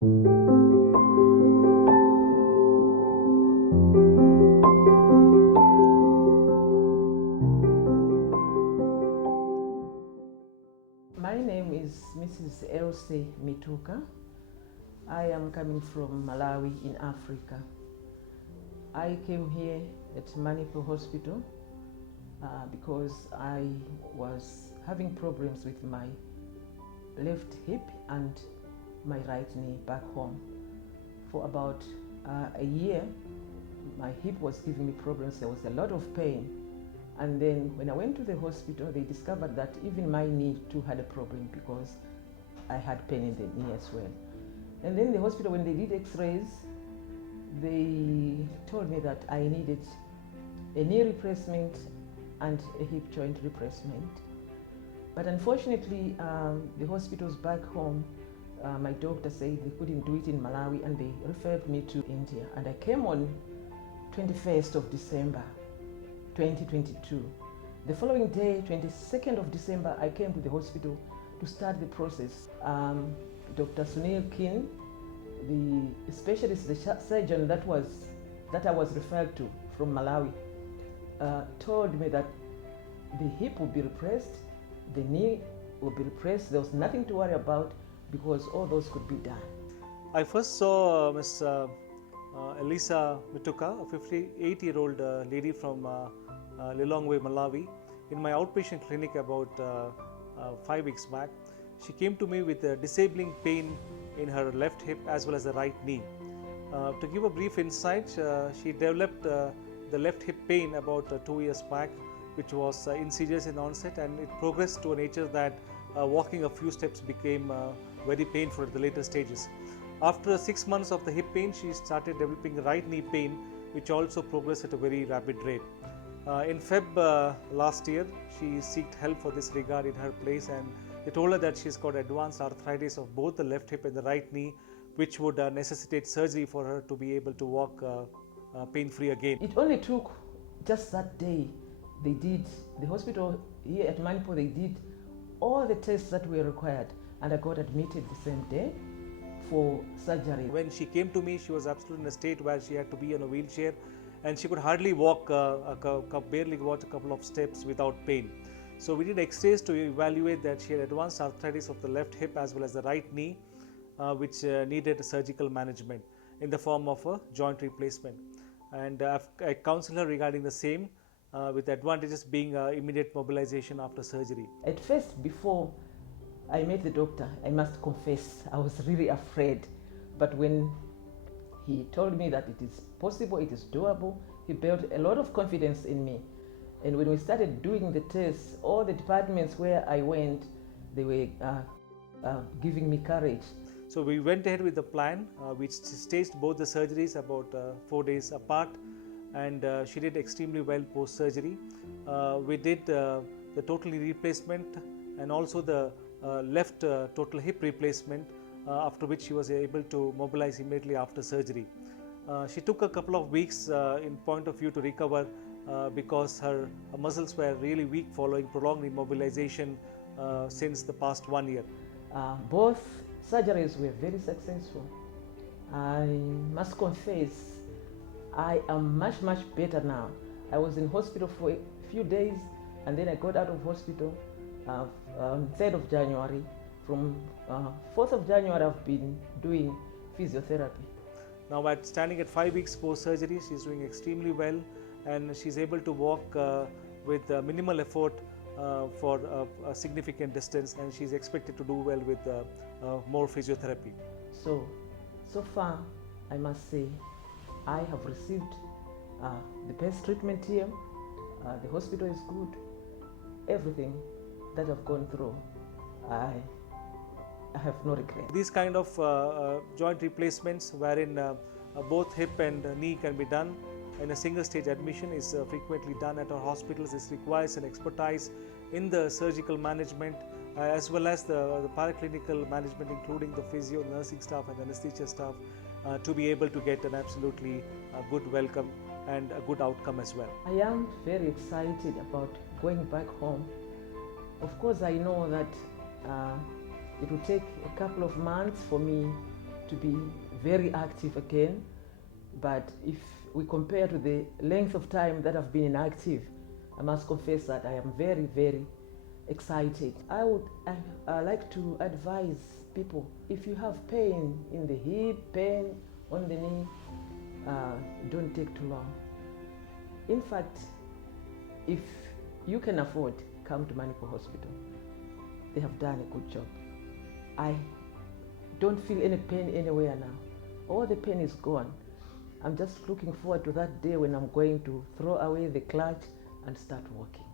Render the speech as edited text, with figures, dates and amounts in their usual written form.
My name is Mrs. Elsie Mituka. I am coming from Malawi in Africa. I came here at Manipal Hospital because I was having problems with my left hip and my right knee back home. For about a year, my hip was giving me problems. There was a lot of pain. And then when I went to the hospital, they discovered that even my knee too had a problem because I had pain in the knee as well. And then the hospital, when they did x-rays, they told me that I needed a knee replacement and a hip joint replacement. But unfortunately, the hospitals back home, my doctor said they couldn't do it in Malawi, and they referred me to India. And I came on 21st of December, 2022. The following day, 22nd of December, I came to the hospital to start the process. Dr. Sunil Kini, the specialist, the surgeon that I was referred to from Malawi, told me that the hip would be replaced, the knee would be replaced. There was nothing to worry about because all those could be done. I first saw Ms. Elsie Mituka, a 58-year-old lady from Lilongwe, Malawi, in my outpatient clinic about 5 weeks back. She came to me with a disabling pain in her left hip as well as the right knee. To give a brief insight, she developed the left hip pain about 2 years back, which was insidious in onset, and it progressed to a nature that walking a few steps became very painful at the later stages. After 6 months of the hip pain, she started developing right knee pain, which also progressed at a very rapid rate. In Feb last year, she sought help for this regard in her place, and they told her that she's got advanced arthritis of both the left hip and the right knee, which would necessitate surgery for her to be able to walk pain-free again. It only took just that day. They did, the hospital here at Manipal, they did all the tests that were required, and I got admitted the same day for surgery. When she came to me, she was absolutely in a state where she had to be in a wheelchair, and she could hardly walk, barely walk a couple of steps without pain. So we did x-rays to evaluate that she had advanced arthritis of the left hip as well as the right knee, which needed surgical management in the form of a joint replacement. And I counseled her regarding the same, with advantages being immediate mobilization after surgery. At first, before I met the doctor, I must confess, I was really afraid. But when he told me that it is possible, it is doable, he built a lot of confidence in me. And when we started doing the tests, all the departments where I went, they were giving me courage. So we went ahead with the plan, which staged both the surgeries about 4 days apart, and she did extremely well post-surgery. We did the total knee replacement and also the left total hip replacement, after which she was able to mobilize immediately after surgery. She took a couple of weeks in point of view to recover because her muscles were really weak following prolonged immobilization since the past 1 year. Both surgeries were very successful. I must confess, I am much better now. I was in hospital for a few days, and then I got out of hospital on 3rd of January. From 4th of January, I've been doing physiotherapy. Now, standing at 5 weeks post-surgery, she's doing extremely well, and she's able to walk with minimal effort for a significant distance, and she's expected to do well with more physiotherapy. So far, I must say, I have received the best treatment here. The hospital is good. Everything that I've gone through, I have no regret. These kind of joint replacements wherein both hip and knee can be done in a single stage admission is frequently done at our hospitals. This requires an expertise in the surgical management as well as the paraclinical management, including the physio, nursing staff and anesthesia staff, to be able to get an absolutely good welcome and a good outcome as well. I am very excited about going back home. Of course, I know that it will take a couple of months for me to be very active again. But if we compare to the length of time that I've been inactive, I must confess that I am very, very excited. I would like to advise people, if you have pain in the hip, pain on the knee, don't take too long. In fact, if you can afford, come to Manipal Hospital. They have done a good job. I don't feel any pain anywhere now. All the pain is gone. I'm just looking forward to that day when I'm going to throw away the clutch and start walking.